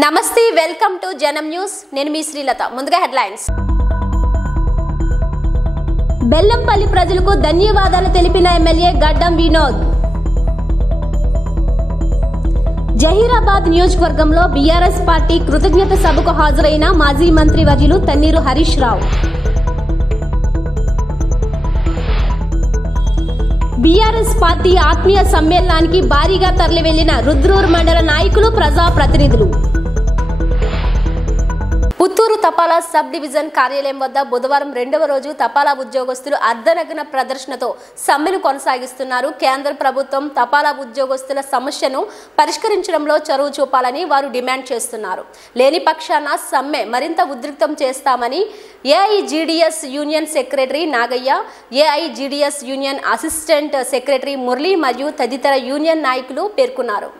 నమస్తే welcome to జనం news నేను మీ శ్రీలత ముందుగా హెడ్లైన్స్ బెల్లంపల్లి ప్రజలకు ధన్యవాదాలు తెలిపిన ఎమ్మెల్యే గడ్డం వినోద్ జహీరాబాద్ నియోజకవర్గంలో బీఆర్ఎస్ పార్టీ కృతజ్ఞత సభకు హాజరైన మాజీ మంత్రి వర్యులు తన్నీరు హరీష్ రావు బీఆర్ఎస్ పార్టీ ఆత్మీయ సమ్మేళనానికి భారీగా తరలివెళ్లిన రుద్రూర్ మండల నాయకులు ప్రజాప్రతినిధులు పుత్తూరు తపాలా సబ్ డివిజన్ కార్యాలయం వద్ద బుధవారం రెండవ రోజు తపాలా ఉద్యోగస్తులు అర్ధనగ్న ప్రదర్శనతో సమ్మెను కొనసాగిస్తున్నారు. కేంద్ర ప్రభుత్వం తపాలా ఉద్యోగస్తుల సమస్యను పరిష్కరించడంలో చొరవ చూపాలని వారు డిమాండ్ చేస్తున్నారు. లేని పక్షాన సమ్మె మరింత ఉధృతం చేస్తామని AIGDS union secretary Nagayya, AIGDS union assistant secretary Murali మరియు తదితర యూనియన్ నాయకులు పేర్కొన్నారు.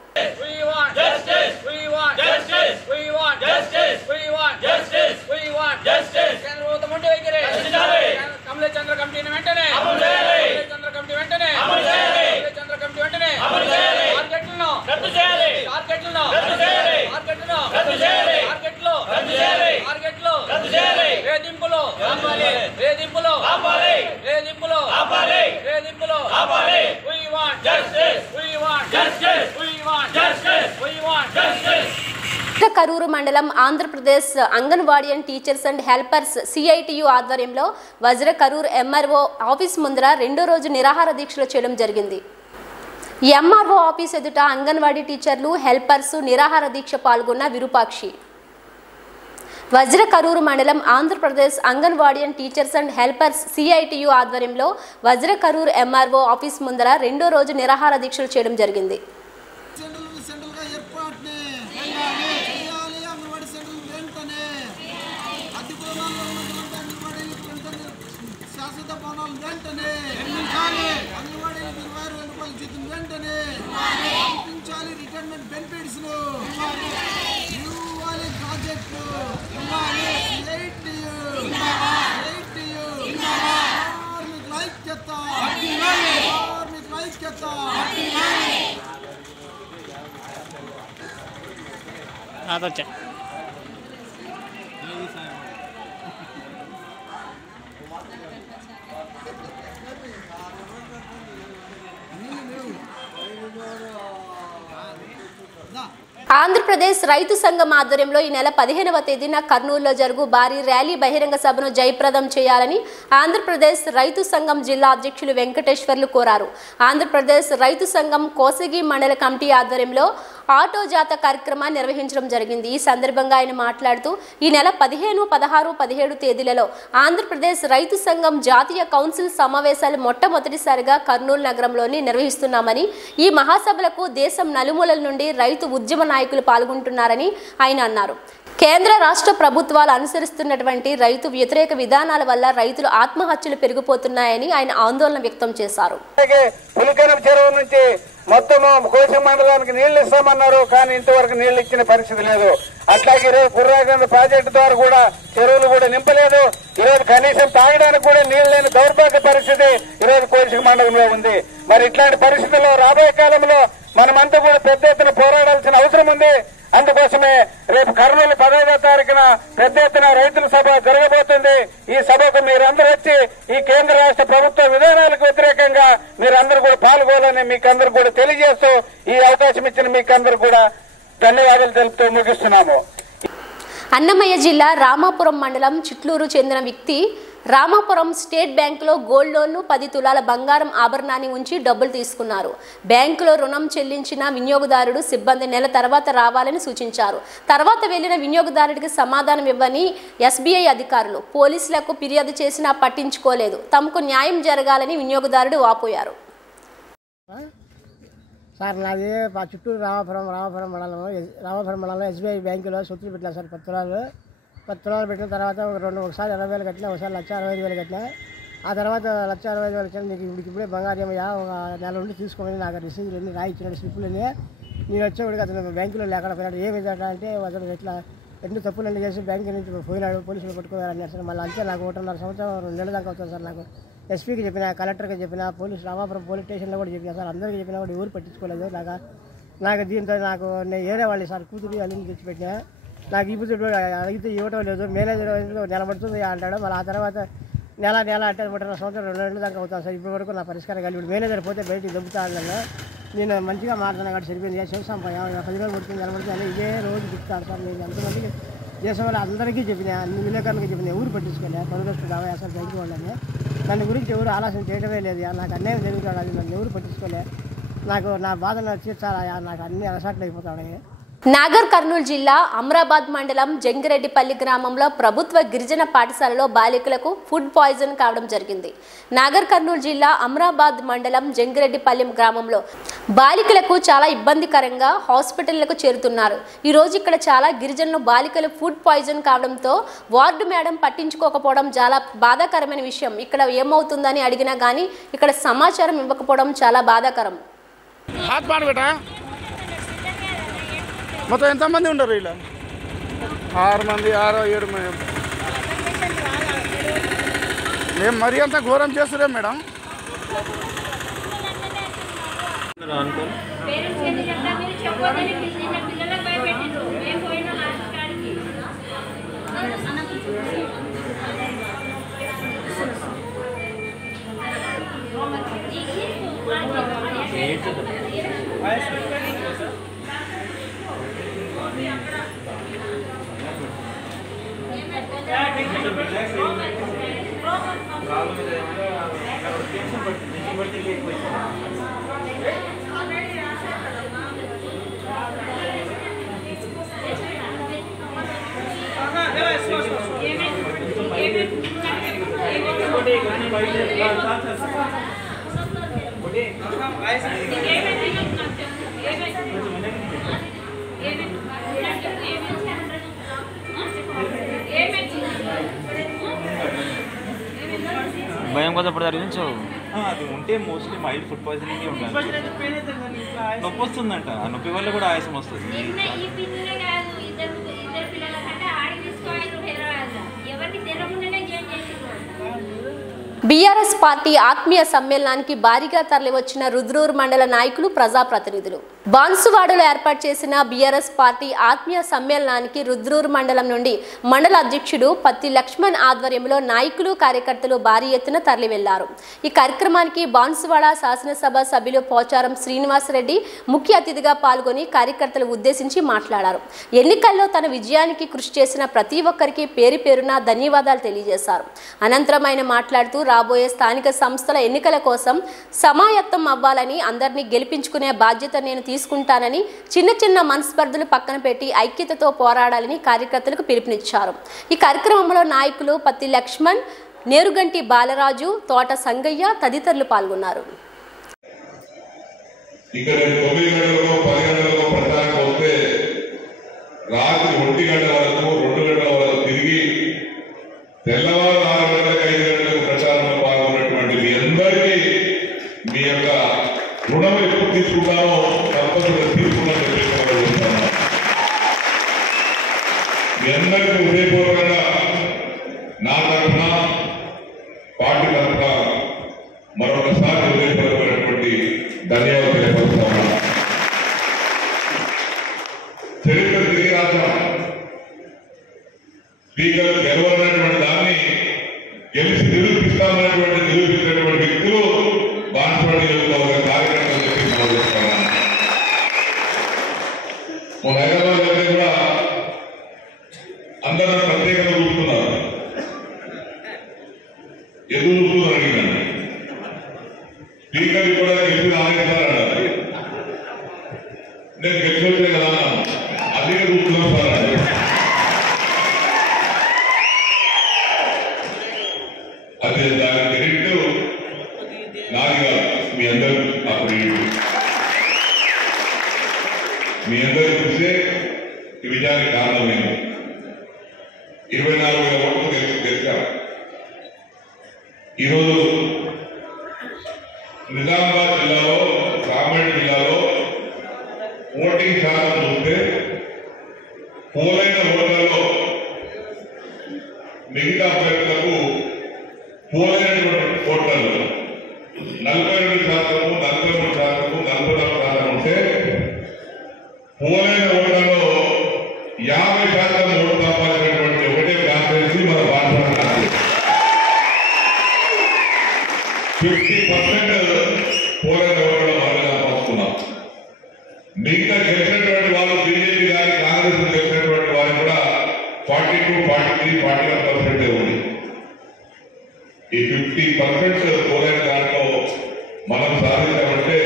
కరూరు మండలం ఆంధ్రప్రదేశ్ అంగన్వాడియన్ టీచర్స్ అండ్ హెల్పర్స్ సిఐటియు ఆధ్వర్యంలో వజ్ర కరూర్ ఎంఆర్ఓ ఆఫీస్ ముందర రెండో రోజు నిరాహార దీక్షలు చేయడం జరిగింది. ఎంఆర్ఓ ఆఫీస్ ఎదుట అంగన్వాడీ టీచర్లు హెల్పర్స్ నిరాహార దీక్ష పాల్గొన్న విరూపాక్షి. వజ్ర కరూరు మండలం ఆంధ్రప్రదేశ్ అంగన్వాడియన్ టీచర్స్ అండ్ హెల్పర్స్ సిఐటియు ఆధ్వర్యంలో వజ్ర కరూర్ ఎంఆర్ఓ ఆఫీస్ ముందర రెండో రోజు నిరాహార దీక్షలు చేయడం జరిగింది. ఆంధ్రప్రదేశ్ రైతు సంఘం ఆధ్వర్యంలో ఈ నెల 15వ తేదీన కర్నూలులో జరుగు భారీ ర్యాలీ బహిరంగ సభను జయప్రదం చేయాలని ఆంధ్రప్రదేశ్ రైతు సంఘం జిల్లా అధ్యక్షులు వెంకటేశ్వర్లు కోరారు. ఆంధ్రప్రదేశ్ రైతు సంఘం కోసగి మండల కమిటీ ఆధ్వర్యంలో ఆటో జాత కార్యక్రమాన్ని నిర్వహించడం జరిగింది. ఈ సందర్భంగా ఆయన మాట్లాడుతూ ఈ నెల 15, 16, 17 తేదీలలో ఆంధ్రప్రదేశ్ రైతు సంఘం జాతీయ కౌన్సిల్ సమావేశాలు మొట్టమొదటిసారిగా కర్నూలు నగరంలోని నిర్వహిస్తున్నామని, ఈ మహాసభలకు దేశం నలుమూలల నుండి రైతు ఉద్యమ నాయకులు పాల్గొంటున్నారని ఆయన అన్నారు. కేంద్ర రాష్ట్ర ప్రభుత్వాలు అనుసరిస్తున్నటువంటి రైతు వ్యతిరేక విధానాల వల్ల రైతులు ఆత్మహత్యలు పెరిగిపోతున్నాయని ఆయన ఆందోళన వ్యక్తం చేశారు. మొత్తం కోసి మండలానికి నీళ్లు ఇస్తామన్నారు, కానీ ఇంతవరకు నీళ్లు ఇచ్చిన పరిస్థితి లేదు. అట్లాగే ఈరోజు కుర్రాగండ ప్రాజెక్టు ద్వారా కూడా చెరువులు కూడా నింపలేదు. ఈరోజు కనీసం తాగడానికి కూడా నీళ్లు లేని దౌర్భాగ్య పరిస్థితి ఈరోజు కోసి మండలంలో ఉంది. మరి ఇట్లాంటి పరిస్థితుల్లో రాబోయే కాలంలో మనమంతా కూడా పెద్ద ఎత్తున పోరాడాల్సిన అవసరం ఉంది. అందుకోసమే రేపు కర్నూలు 10వ తారీఖున పెద్ద ఎత్తున రైతుల సభ జరగబోతుంది. ఈ సభకు మీరందరూ వచ్చి ఈ కేంద్ర రాష్ట్ర ప్రభుత్వ విధానాలకు వ్యతిరేకంగా మీరందరూ కూడా పాల్గొనాలని మీకందరూ కూడా తెలియజేస్తూ ఈ అవకాశం ఇచ్చిన మీకందరూ కూడా ధన్యవాదాలు తెలుపుతూ ముగిస్తున్నాము. అన్నమయ్య జిల్లా రామాపురం మండలం చిట్లూరు చెందిన వ్యక్తి రామాపురం స్టేట్ బ్యాంకులో గోల్డ్ లోన్ను 10 తులాల బంగారం ఆభరణాన్ని ఉంచి డబ్బులు తీసుకున్నారు. బ్యాంకులో రుణం చెల్లించిన వినియోగదారుడు సిబ్బంది నెల తర్వాత రావాలని సూచించారు. తర్వాత వెళ్లిన వినియోగదారుడికి సమాధానం ఇవ్వని ఎస్బీఐ అధికారులు పోలీసులకు ఫిర్యాదు చేసినా పట్టించుకోలేదు. తమకు న్యాయం జరగాలని వినియోగదారుడు వాపోయారు. సార్ నాది చిత్తూరు రామాపురం మండలంలో ఎస్బీఐ బ్యాంకులో సొత్తులు పెట్టినా సార్ 10 తులాలు పెట్టిన తర్వాత ఒకసారి 20,000 కట్టినా, ఒకసారి 1,65,000 కట్టినా. ఆ తర్వాత 1,60,000 కట్టినా. మీకు ఇప్పుడే బంగారం ఏమయ్యా ఒక నెల నుండి తీసుకోమని నాకు రిసీవ్లు అన్నీ రాయించిన స్లిప్పులన్నీ నేను వచ్చేవాడికి అతను బ్యాంకులో లేకుండా పోయినాడు. ఏమి అంటే అతను ఇట్లా ఎన్ని తప్పులన్నీ చేసి బ్యాంకు నుంచి పోయినాడు, పోలీసులు పట్టుకోవాలని సార్. మళ్ళీ అంతే నాకు 1.5 సంవత్సరం 2 నెలల దాకా అవుతుంది సార్. నాకు ఎస్పీకి చెప్పిన, కలెక్టర్కి చెప్పిన, రామాపురం పోలీస్ స్టేషన్లో కూడా చెప్పినా సార్. అందరికీ చెప్పినా కూడా ఎవరు పట్టించుకోలేదు. నాకు నాకు దీంతో నాకు నేను వేరే వాళ్ళు సార్ కూతురు అల్లుని తెచ్చిపెట్టినా. నాకు ఇప్పుడు అడిగితే ఇవ్వటం లేదు. మేనేజర్ నిలబడుతుంది అంటాడు. మళ్ళీ ఆ తర్వాత నెల అంటే 1.5 సంవత్సరం 2 నెలలు దాకా అవుతాను సార్. ఇప్పటి వరకు నా పరిష్కారం కలిపి మేనేజర్ పోతే బయటికి దొబ్బుతా అన్నా. నేను మంచిగా మాట్లాడినా కాబట్టి సరిపోయింది. చేసాం 10 రోజులు పడుతుంది నిలబడుతుంది ఇదే రోజు చెప్తాను సార్. నేను ఎంతమందికి చేసే వాళ్ళు అందరికీ చెప్పినా, అన్ని విలేకరులకి చెప్పిన, ఎవరు పట్టించుకోలే. 10 రోజులు 50 అసలు బయటకు వాళ్ళని దాని గురించి ఎవరు ఆలోచన చేయడమే లేదు. నాకు అన్యాయం జరుగుతాడు, అది నన్ను ఎవరు పట్టించుకోలే. నాకు నా బాధను తీర్చాలా, నాకు అన్ని అలసాట్లు అయిపోతాయి. నాగర్ కర్నూలు జిల్లా అమ్రాబాద్ మండలం జంగిరెడ్డిపల్లి గ్రామంలో ప్రభుత్వ గిరిజన పాఠశాలలో బాలికలకు ఫుడ్ పాయిజన్ కావడం జరిగింది. నాగర్ కర్నూలు జిల్లా అమ్రాబాద్ మండలం జంగిరెడ్డిపల్లి గ్రామంలో బాలికలకు చాలా ఇబ్బందికరంగా హాస్పిటళ్లకు చేరుతున్నారు. ఈ రోజు ఇక్కడ చాలా గిరిజనులు బాలికలు ఫుడ్ పాయిజన్ కావడంతో వార్డు మేడం పట్టించుకోకపోవడం చాలా బాధాకరమైన విషయం. ఇక్కడ ఏమవుతుందని అడిగినా కానీ ఇక్కడ సమాచారం ఇవ్వకపోవడం చాలా బాధాకరం. మొత్తం ఎంతమంది ఉండరు? ఇలా 6 మంది 7 మంది. మేము మరీ అంత ఘోరం చేస్తురే మేడం. భయం కదా ఇప్పుడు తరలించు. అది ఉంటే మోస్ట్లీ మైల్డ్ ఫుడ్ పాయిజనింగ్ ఉండాలి. నొప్పి వస్తుందంట. ఆ నొప్పి వల్ల కూడా ఆయాసం వస్తుంది. బీఆర్ఎస్ పార్టీ ఆత్మీయ సమ్మేళనానికి భారీగా తరలివచ్చిన రుద్రూరు మండల నాయకులు, ప్రజాప్రతినిధులు. బాన్సువాడలో ఏర్పాటు చేసిన బీఆర్ఎస్ పార్టీ ఆత్మీయ సమ్మేళనానికి రుద్రూరు మండలం నుండి మండల అధ్యక్షుడు పత్తి లక్ష్మణ్ ఆధ్వర్యంలో నాయకులు, కార్యకర్తలు భారీ ఎత్తున తరలి వెళ్లారు. ఈ కార్యక్రమానికి బాన్సువాడ శాసనసభ సభ్యులు పోచారం శ్రీనివాసరెడ్డి ముఖ్య అతిథిగా పాల్గొని కార్యకర్తలు ఉద్దేశించి మాట్లాడారు. ఎన్నికల్లో తన విజయానికి కృషి చేసిన ప్రతి ఒక్కరికి పేరు పేరున ధన్యవాదాలు తెలియజేశారు. అనంతరం ఆయన మాట్లాడుతూ రాబోయే స్థానిక సంస్థల ఎన్నికల కోసం సమాయత్తం అవ్వాలని, అందరినీ గెలిపించుకునే బాధ్యత నేను తీసుకుంటానని, చిన్న చిన్న మనస్పర్ధలు పక్కన పెట్టి ఐక్యతతో పోరాడాలని కార్యకర్తలకు పిలుపునిచ్చారు. ఈ కార్యక్రమంలో నాయకులు పత్తి లక్ష్మణ్, నేరుగంటి బాలరాజు, తోట సంగయ్య తదితరులు పాల్గొన్నారు. రాత్రి 1 గంట వరకు 2 గంటల వరకు తిరిగి తెల్లవారు 4 గంటలకు 5 గంటలకు ప్రచారంలో పాల్గొన్నటువంటి మీ అందరికీ మీ యొక్క రుణం ఎప్పుడు తీసుకుంటామో తప్పకుండా తీసుకున్నాను చెప్పేస్తాను. మీ అందరికీ హృదయపూర్వకంగా నా తరఫున, పార్టీ తరఫున మరొకసారి హృదయపూర్వకమైనటువంటి ధన్యవాదాలు తెలియపరుస్తా ఉన్నాను. చరిత్ర తిరిగి రాశాం. స్పీకర్ గెలవనటువంటి దాన్ని గెలిచి నిరూపించినటువంటి వ్యక్తులు బాన్సువాడ నియోజకవర్గ కార్యకర్తలు చెప్పి సమర్థిస్తున్నాను. మన హైదరాబాద్ దగ్గర కూడా అందరూ ప్రత్యేకత చూస్తున్నారు. ఎందుకు చూస్తున్నారు అడిగినాను. స్పీకర్ కూడా గెలిచి రానిస్తారన్నారు. నేను గెలిచి వచ్చే కదా అదే చూస్తున్నాను సార్ అంటే. అదే దాని క్రెడిట్ నాది కాదు, మీ అందరూ ఆ క్రెడిట్. మీ అందరూ చూస్తే ఈ విజయానికి కారణమైంది. 24,000 ఓట్లు గెలిచారు. ఈరోజు నిజామాబాద్ జిల్లాలో, కామారెడ్డి జిల్లాలో ఓటింగ్ శాతం చూస్తే పోలైన ఓట్లలో మిగతా అభ్యర్థులకు పోలైనటువంటి ఓట్లలో 42%, 43%, 44% ఉంటే పోరాటం మనగా పంచుకున్నాం. మిగతా గెలిచినటువంటి వాళ్ళు బీజేపీ కానీ కాంగ్రెస్ గెలిచినటువంటి వారు కూడా 42, 43, 41% ఉంది. ఈ 50% పోరాట దాంట్లో మనం సాధించామంటే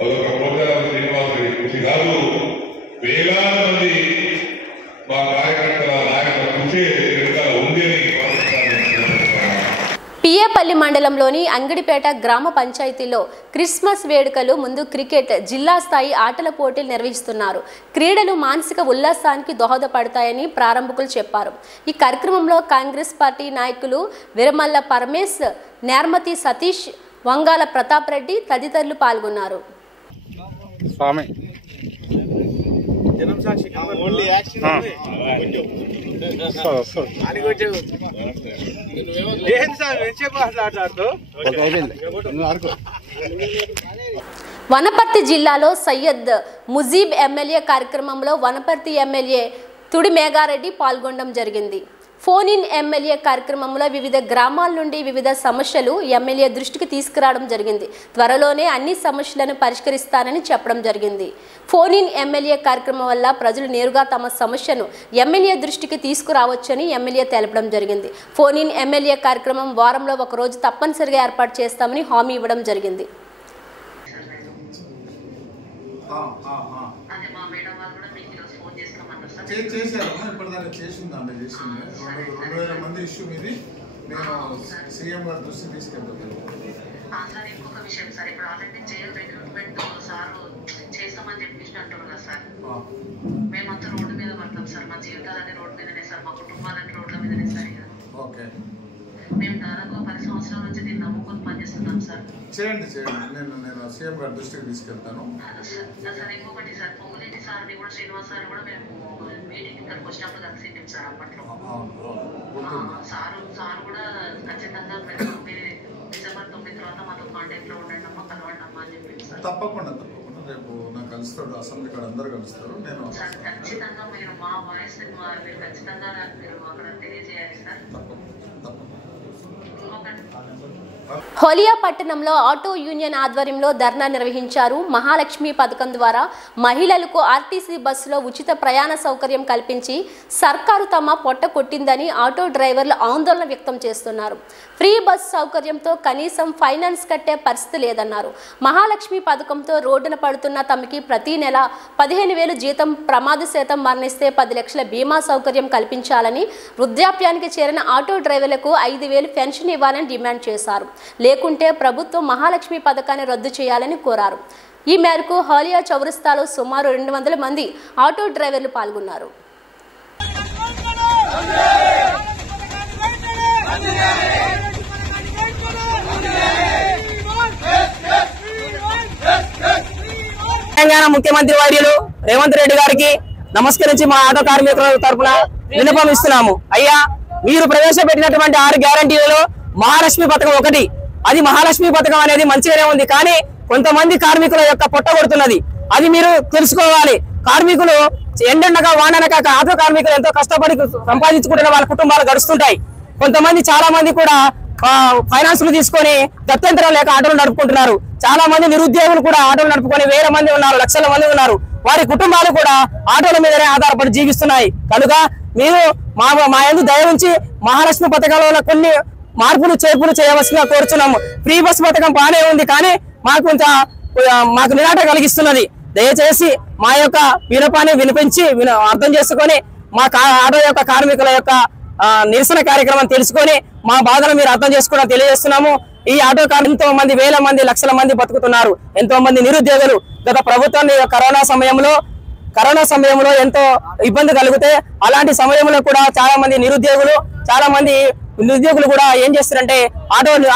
అదొక పోచారం శ్రీనివాసరెడ్డి కృషి కాదు, వేలాది మంది మా కార్యకర్తల నాయకుల కృషి వెనుకాల ఉంది అని పిఏపల్లి మండలంలోని అంగడిపేట గ్రామ పంచాయతీలో క్రిస్మస్ వేడుకలు ముందు క్రికెట్ జిల్లా స్థాయి ఆటల పోటీలు నిర్వహిస్తున్నారు. క్రీడలు మానసిక ఉల్లాసానికి దోహదపడతాయని ప్రారంభకులు చెప్పారు. ఈ కార్యక్రమంలో కాంగ్రెస్ పార్టీ నాయకులు విరమల్ల పరమేశ్, నేర్మతి సతీష్, వంగాల ప్రతాప్ రెడ్డి తదితరులు పాల్గొన్నారు. వనపర్తి జిల్లాలో సయ్యద్ ముజీబ్ ఎమ్మెల్యే కార్యక్రమంలో వనపర్తి ఎమ్మెల్యే తుడి మేఘారెడ్డి పాల్గొనడం జరిగింది. ఫోన్ ఇన్ ఎమ్మెల్యే కార్యక్రమంలో వివిధ గ్రామాల నుండి వివిధ సమస్యలు ఎమ్మెల్యే దృష్టికి తీసుకురావడం జరిగింది. త్వరలోనే అన్ని సమస్యలను పరిష్కరిస్తానని చెప్పడం జరిగింది. ఫోన్ ఇన్ ఎమ్మెల్యే కార్యక్రమం వల్ల ప్రజలు నేరుగా తమ సమస్యను ఎమ్మెల్యే దృష్టికి తీసుకురావచ్చని ఎమ్మెల్యే తెలపడం జరిగింది. ఫోన్ ఇన్ ఎమ్మెల్యే కార్యక్రమం వారంలో ఒక రోజు తప్పనిసరిగా ఏర్పాటు చేస్తామని హామీ ఇవ్వడం జరిగింది. చేశారు ఇప్పటిదాకా చేసిందండి, చేసింది 2000 మంది ఇష్యూ మీది నేను సీఎం గారి దృష్టి తీసుకెళ్తాను. సార్ ఇంకొక విషయం సార్, ఇప్పుడు ఆల్రెడీ జైలు రిక్రూట్మెంట్ సార్ చేస్తామని చెప్పేసి అంటారు కదా సార్, మేమంతా రోడ్డు మీద పడతాం సార్, మా జీవితాలన్నీ రోడ్డు మీదనే సార్, మా కుటుంబాలన్నీ రోడ్ల మీదనే సార్. ఓకే, మేము దాదాపు 10 సంవత్సరాల నుంచి దీన్ని నమ్ముకొని పనిచేస్తున్నాం సార్. చేయండి నేను సీఎం గారి దృష్టికి తీసుకెళ్తాను. సార్ ఇంకొకటి సార్, పొంగులేటి సార్ని కూడా శ్రీనివాస్ సార్ కూడా మేము మీటింగ్ ఇక్కడికి వచ్చినప్పుడు కలిసింటాం సార్. అప్పట్లో సార్ కూడా ఖచ్చితంగా డిసెంబర్ 9 తర్వాత మాతో కాంటాక్ట్ లో ఉండండి అమ్మా, కలవండి అమ్మా అని చెప్పి సార్. తప్పకుండా రేపు నాకు కలుస్తాడు, అసెంబ్లీ కాడ అందరు కలుస్తారు. నేను సార్ ఖచ్చితంగా మీరు మా వాయిస్ మీరు ఖచ్చితంగా మీరు అక్కడ తెలియజేయాలి సార్. హోలియా పట్టణంలో ఆటో యూనియన్ ఆధ్వర్యంలో ధర్నా నిర్వహించారు. మహాలక్ష్మి పథకం ద్వారా మహిళలకు ఆర్టీసీ బస్సులో ఉచిత ప్రయాణ సౌకర్యం కల్పించి సర్కారు తమ పొట్ట కొట్టిందని ఆటో డ్రైవర్లు ఆందోళన వ్యక్తం చేస్తున్నారు. ఫ్రీ బస్ సౌకర్యంతో కనీసం ఫైనాన్స్ కట్టే పరిస్థితి లేదన్నారు. మహాలక్ష్మి పథకంతో రోడ్డున పడుతున్న తమకి ప్రతి నెల 15,000 జీతం, ప్రమాదశాతం మరణిస్తే 10 లక్షల బీమా సౌకర్యం కల్పించాలని, వృద్ధాప్యానికి చేరిన ఆటో డ్రైవర్లకు 5,000 పెన్షన్ ఇవ్వాలని డిమాండ్ చేశారు. లేకుంటే ప్రభుత్వం మహాలక్ష్మి పథకాన్ని రద్దు చేయాలని కోరారు. ఈ మేరకు హోలియా చౌరస్తాలో సుమారు 200 మంది ఆటో డ్రైవర్లు పాల్గొన్నారు. తెలంగాణ ముఖ్యమంత్రి వర్యులు రేవంత్ రెడ్డి గారికి నమస్కరించి మా ఆటో కార్మికుల తరఫున విన్నపం ఇస్తున్నాము. అయ్యా, మీరు ప్రవేశపెట్టినటువంటి 6 గ్యారంటీలలో మహాలక్ష్మి పథకం ఒకటి. అది మహాలక్ష్మి పథకం అనేది మంచిగానే ఉంది, కానీ కొంతమంది కార్మికుల యొక్క పొట్ట కొడుతున్నది. అది మీరు తెలుసుకోవాలి. కార్మికులు ఎండనక వాననక ఆటో కార్మికులు ఎంతో కష్టపడి సంపాదించుకుంటున్న వాళ్ళ కుటుంబాలు గడుస్తుంటాయి. కొంతమంది చాలా మంది కూడా ఫైనాన్స్లు తీసుకొని దత్యంతరం లేక ఆటోలు నడుపుకుంటున్నారు. చాలా మంది నిరుద్యోగులు కూడా ఆటోలు నడుపుకొని 1000 మంది ఉన్నారు, లక్షల మంది ఉన్నారు. వారి కుటుంబాలు కూడా ఆటోల మీదనే ఆధారపడి జీవిస్తున్నాయి. కనుక మీరు మా యందు దయ ఉంచి మహాలక్ష్మి పథకాలలో కొన్ని మార్పులు చేర్పులు చేయవలసిందిగా కోరుచున్నాము. ఫ్రీ బస్ పథకం బాగానే ఉంది, కానీ మాకు నిరాట కలిగిస్తున్నది. దయచేసి మా యొక్క వినపాన్ని వినిపించి అర్థం చేసుకొని మా ఆటో యొక్క కార్మికుల యొక్క నిరసన కార్యక్రమం తెలుసుకొని మా బాధను మీరు అర్థం చేసుకోవడం తెలియజేస్తున్నాము. ఈ ఆటో కార్మికులు ఎంతో మంది 1000 మంది, లక్షల మంది బతుకుతున్నారు. ఎంతో మంది నిరుద్యోగులు గత ప్రభుత్వం కరోనా సమయంలో ఎంతో ఇబ్బంది కలిగితే అలాంటి సమయంలో కూడా చాలా మంది నిరుద్యోగులు కూడా ఏం చేస్తారంటే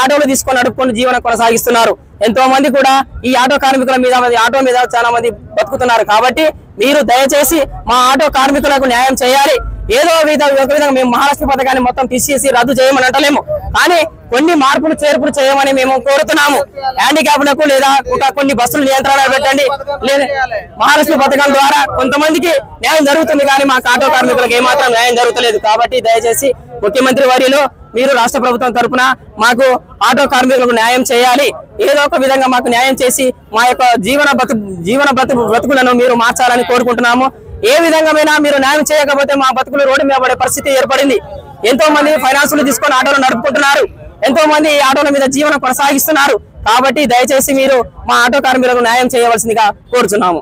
ఆటోలు తీసుకొని నడుపుకొని జీవనం కొనసాగిస్తున్నారు. ఎంతో మంది కూడా ఈ ఆటో కార్మికుల మీద ఆటో మీద చాలా మంది బతుకుతున్నారు. కాబట్టి మీరు దయచేసి మా ఆటో కార్మికులకు న్యాయం చేయాలి. ఏదో ఒక విధంగా మేము మహాలక్ష్మి పథకాన్ని మొత్తం తీసేసి రద్దు చేయమని అంటలేము, కానీ కొన్ని మార్పులు చేర్పులు చేయమని మేము కోరుతున్నాము. హ్యాండిక్యాప్లకు లేదా కొన్ని బస్సులు నియంత్రణ పెట్టండి. లేదా మహాలక్ష్మి పథకం ద్వారా కొంతమందికి న్యాయం జరుగుతుంది, కానీ మా ఆటో కార్మికులకు ఏమాత్రం న్యాయం జరుగుతలేదు. కాబట్టి దయచేసి ముఖ్యమంత్రి వర్యులు మీరు రాష్ట్ర ప్రభుత్వం తరఫున మాకు ఆటో కార్మికులకు న్యాయం చేయాలి. ఏదో ఒక విధంగా మాకు న్యాయం చేసి మా యొక్క జీవన బ్రతుకులను మీరు మార్చాలని కోరుకుంటున్నాము. ఏ విధంగా మీరు న్యాయం చేయకపోతే మా బతుకులు రోడ్డు మీద పడే పరిస్థితి ఏర్పడింది. ఎంతో మంది ఫైనాన్సులు తీసుకొని ఆటోలు నడుపుకుంటున్నారు, ఎంతో మంది ఆటోల మీద జీవనం కొనసాగిస్తున్నారు. కాబట్టి దయచేసి మీరు మా ఆటో కార్మికులకు న్యాయం చేయవలసిందిగా కోరుచున్నాము.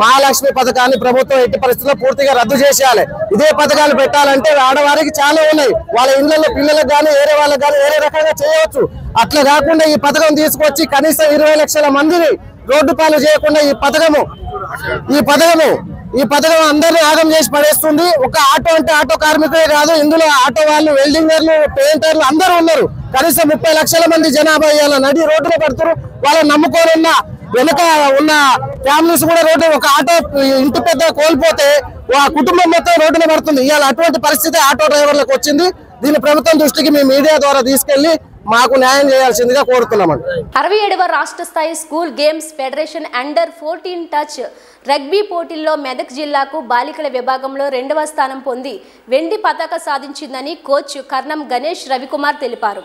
మహాలక్ష్మి పథకాన్ని ప్రభుత్వం ఎట్టి పరిస్థితుల్లో పూర్తిగా రద్దు చేసేయాలి. ఇదే పథకాలు పెట్టాలంటే ఆడవారికి చాలా ఉన్నాయి, వాళ్ళ ఇళ్లలో పిల్లలకు కానీ వేరే వాళ్ళకి కానీ వేరే రకంగా చేయవచ్చు. అట్లా కాకుండా ఈ పథకం తీసుకొచ్చి కనీసం 20 లక్షల మందిని రోడ్డు పాలు చేయకుండా ఈ పథకం అందరినీ ఆగం చేసి పడేస్తుంది. ఒక ఆటో అంటే ఆటో కార్మికులే కాదు, ఇందులో ఆటో వాళ్ళు, వెల్డింగర్లు, పెయింటర్లు అందరూ ఉన్నారు. కనీసం 30 లక్షల మంది జనాభా ఇవాళ నడి రోడ్డులో పడుతున్నారు. వాళ్ళని నమ్ముకొని ఉన్న వెనుక ఉన్న ఫ్యామిలీస్ కూడా రోడ్డు, ఒక ఆటో ఇంటి పెద్ద కోల్పోతే ఆ కుటుంబం మొత్తం రోడ్డున పడుతుంది. ఇవాళ అటువంటి పరిస్థితి ఆటో డ్రైవర్లకు వచ్చింది. దీన్ని ప్రభుత్వం దృష్టికి మీ మీడియా ద్వారా తీసుకెళ్లి మాకు న్యాయం చేయాల్సిందిగా కోరుతున్నామండి. 67వ రాష్ట్ర స్థాయి school games federation under 14 touch rugby పోటీల్లో మెదక్ జిల్లాకు బాలికల విభాగంలో 2వ స్థానం పొంది వెండి పతాక సాధించిందని కోచ్ కర్ణం గణేష్ రవికుమార్ తెలిపారు.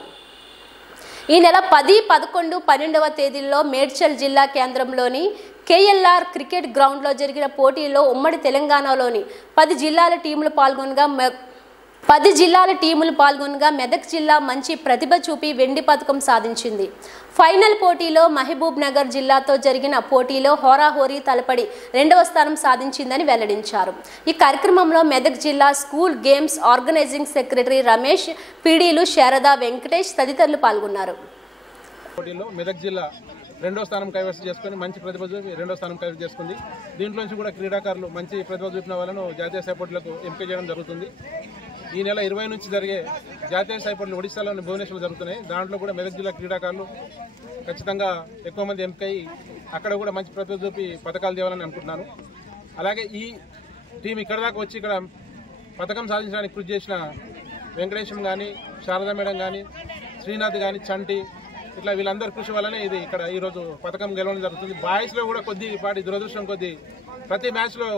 ఈ నెల 10, 11, 12వ తేదీల్లో మేడ్చల్ జిల్లా కేంద్రంలోని కేఎల్ఆర్ క్రికెట్ గ్రౌండ్లో జరిగిన పోటీల్లో ఉమ్మడి తెలంగాణలోని 10 జిల్లాల టీములు పాల్గొనగా మెదక్ జిల్లా మంచి ప్రతిభ చూపి వెండి పతకం సాధించింది. ఫైనల్ పోటీలో మహబూబ్ నగర్ జిల్లాతో జరిగిన పోటీలో హోరాహోరీ తలపడి 2వ స్థానం సాధించిందని వెల్లడించారు. ఈ కార్యక్రమంలో మెదక్ జిల్లా school games organizing secretary Ramesh, పీడీలు శారదా, వెంకటేష్ తదితరులు పాల్గొన్నారు. పోటీలో మెదక్ జిల్లా 2వ స్థానం కైవసం చేసుకుని మంచి ప్రతిభ చూపి 2వ స్థానం కైవసం చేసుకుంది. దీంట్లోంచి కూడా క్రీడాకారులు మంచి ప్రతిభ చూపిన వాళ్ళను జాతీయ స్థాయి పోటీలకు ఎంపిక చేయడం జరుగుతుంది. ఈ నెల 20 నుంచి జరిగే జాతీయ స్థాయి పోటీలు ఒడిశాలోని భువనేశ్వర్లో జరుగుతున్నాయి. దాంట్లో కూడా మెదక్ జిల్లా క్రీడాకారులు ఖచ్చితంగా ఎక్కువ మంది ఎంపికై అక్కడ కూడా మంచి ప్రతిభ చూపి పథకాలు తేవాలని అనుకుంటున్నాను. అలాగే ఈ టీం ఇక్కడ దాకా వచ్చి ఇక్కడ పథకం సాధించడానికి కృషి చేసిన వెంకటేశం కానీ, శారదా మేడం కానీ, శ్రీనాథ్ కానీ, చంటి ఇట్లా వీళ్ళందరి కృషి వల్లనే ఇది ఇక్కడ ఈరోజు పథకం గెలవడం జరుగుతుంది. బాయ్స్లో కూడా కొద్దిపాటి దురదృష్టం కొద్ది ప్రతి మ్యాచ్లో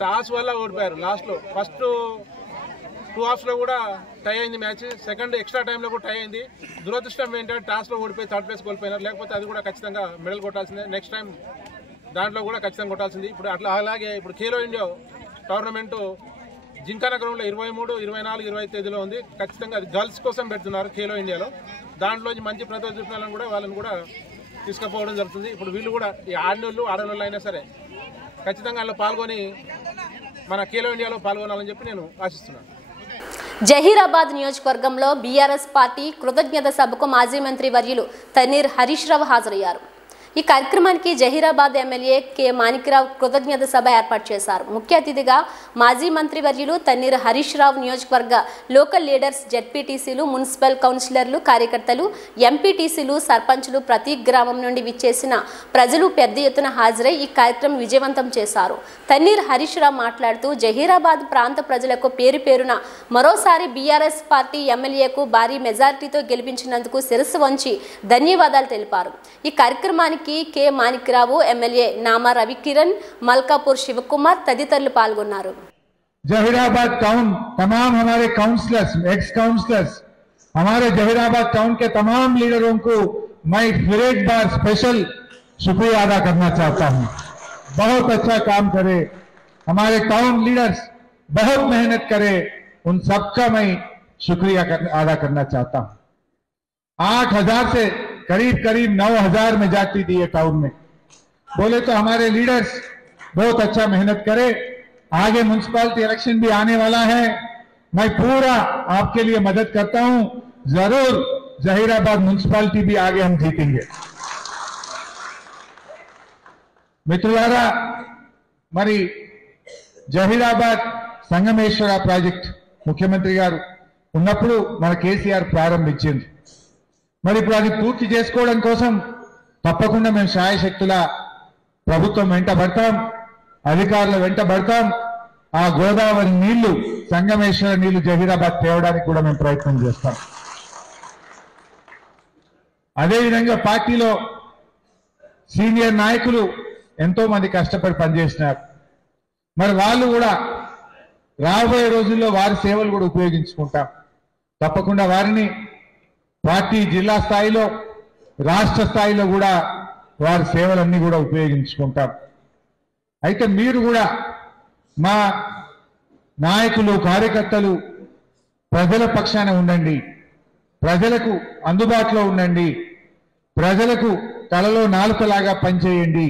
టాస్ వల్ల ఓడిపోయారు. లాస్ట్లో ఫస్ట్ 2 హాఫ్స్లో కూడా టై అయింది మ్యాచ్, సెకండ్ ఎక్స్ట్రా టైంలో కూడా టై అయింది. దురదృష్టం ఏంటంటే టాస్లో ఓడిపోయి 3rd ప్లేస్ కోల్పోయినారు. లేకపోతే అది కూడా ఖచ్చితంగా మెడల్ కొట్టాల్సిందే. నెక్స్ట్ టైం దాంట్లో కూడా ఖచ్చితంగా కొట్టాల్సింది. ఇప్పుడు అలాగే ఇప్పుడు ఖేలో ఇండియా టోర్నమెంటు జింకానా గ్రౌండ్లో 23, 24, 25 తేదీలో ఉంది. ఖచ్చితంగా అది గర్ల్స్ కోసం పెడుతున్నారు ఖేలో ఇండియాలో. దాంట్లో మంచి ప్రతిభ చూపిన కూడా వాళ్ళని కూడా తీసుకుపోవడం జరుగుతుంది. ఇప్పుడు వీళ్ళు కూడా ఈ ఆడవాళ్ళు అయినా సరే ఖచ్చితంగా అందులో పాల్గొని మన ఖేలో ఇండియాలో పాల్గొనాలని చెప్పి నేను ఆశిస్తున్నాను. జహీరాబాద్ నియోజకవర్గంలో బీఆర్ఎస్ పార్టీ కృతజ్ఞత సభకు మాజీ మంత్రి వర్యులు తన్నీర్ హరీష్ రావు హాజరయ్యారు. ఈ కార్యక్రమానికి జహీరాబాద్ ఎమ్మెల్యే కె మాణిక్రావు కృతజ్ఞత సభ ఏర్పాటు చేశారు. ముఖ్య అతిథిగా మాజీ మంత్రి వర్యులు తన్నీర్ హరీష్ రావు, నియోజకవర్గ లోకల్ లీడర్స్, జెడ్పీటీసీలు, మున్సిపల్ కౌన్సిలర్లు, కార్యకర్తలు, ఎంపీటీసీలు, సర్పంచులు, ప్రతి గ్రామం నుండి విచ్చేసిన ప్రజలు పెద్ద ఎత్తున హాజరై ఈ కార్యక్రమం విజయవంతం చేశారు. తన్నీర్ హరీష్ రావు మాట్లాడుతూ జహీరాబాద్ ప్రాంత ప్రజలకు పేరు పేరున మరోసారి బీఆర్ఎస్ పార్టీ ఎమ్మెల్యేకు భారీ మెజారిటీతో గెలిపించినందుకు శిరస్సు వంచి ధన్యవాదాలు తెలిపారు. ఈ కార్యక్రమానికి కె మాణిక్రావు, ఎమ్మెల్యే నామా రవికిరణ్, మల్కాపూర్ శివకుమార్ తదితరులు పాల్గొన్నారు. जहीराबाद टाउन तमाम हमारे काउंसलर्स, एक्स काउंसलर्स, हमारे जहीराबाद टाउन के तमाम लीडरों को मैं फिर एक बार स्पेशल शुक्रिया अदा करना चाहता हूं. बहुत अच्छा काम करे हमारे टाउन लीडर्स, बहुत मेहनत करे, उन सबका मैं शुक्रिया अदा करना चाहता हूं. 8,000 से करीब 9,000 में जाती थी ये टाउन में. बोले तो हमारे लीडर्स बहुत अच्छा मेहनत करे. आगे म्युनिसिपैलिटी इलेक्शन भी आने वाला है. मैं पूरा आपके लिए मदद करता हूं. जरूर जहीराबाद म्युनिसिपैलिटी भी आगे हम जीतेंगे. मित्रुलारा, मरी जहीराबाद संगमेश्वर ప్రాజెక్ట్ ముఖ్యమంత్రి గారు ఉన్నప్పుడు మన కేసీఆర్ ప్రారంభించింది. మరి ఇప్పుడు అది పూర్తి చేసుకోవడం కోసం తప్పకుండా మేము శాయశక్తుల ప్రభుత్వం వెంట పడతాం, అధికారుల వెంట పడతాం. ఆ గోదావరి నీళ్లు, సంగమేశ్వర నీళ్లు జహీరాబాద్ తేవడానికి కూడా మేము ప్రయత్నం చేస్తాం. అదేవిధంగా పార్టీలో సీనియర్ నాయకులు ఎంతో మంది కష్టపడి పనిచేసినారు. మరి వాళ్ళు కూడా రాబోయే రోజుల్లో వారి సేవలు కూడా ఉపయోగించుకుంటాం. తప్పకుండా వారిని పార్టీ జిల్లా స్థాయిలో, రాష్ట్ర స్థాయిలో కూడా వారి సేవలన్నీ కూడా ఉపయోగించుకుంటాం. అయితే మీరు కూడా మా నాయకులు, కార్యకర్తలు ప్రజల పక్షాన ఉండండి, ప్రజలకు అందుబాటులో ఉండండి, ప్రజలకు తలలో నాలుకలాగా పనిచేయండి.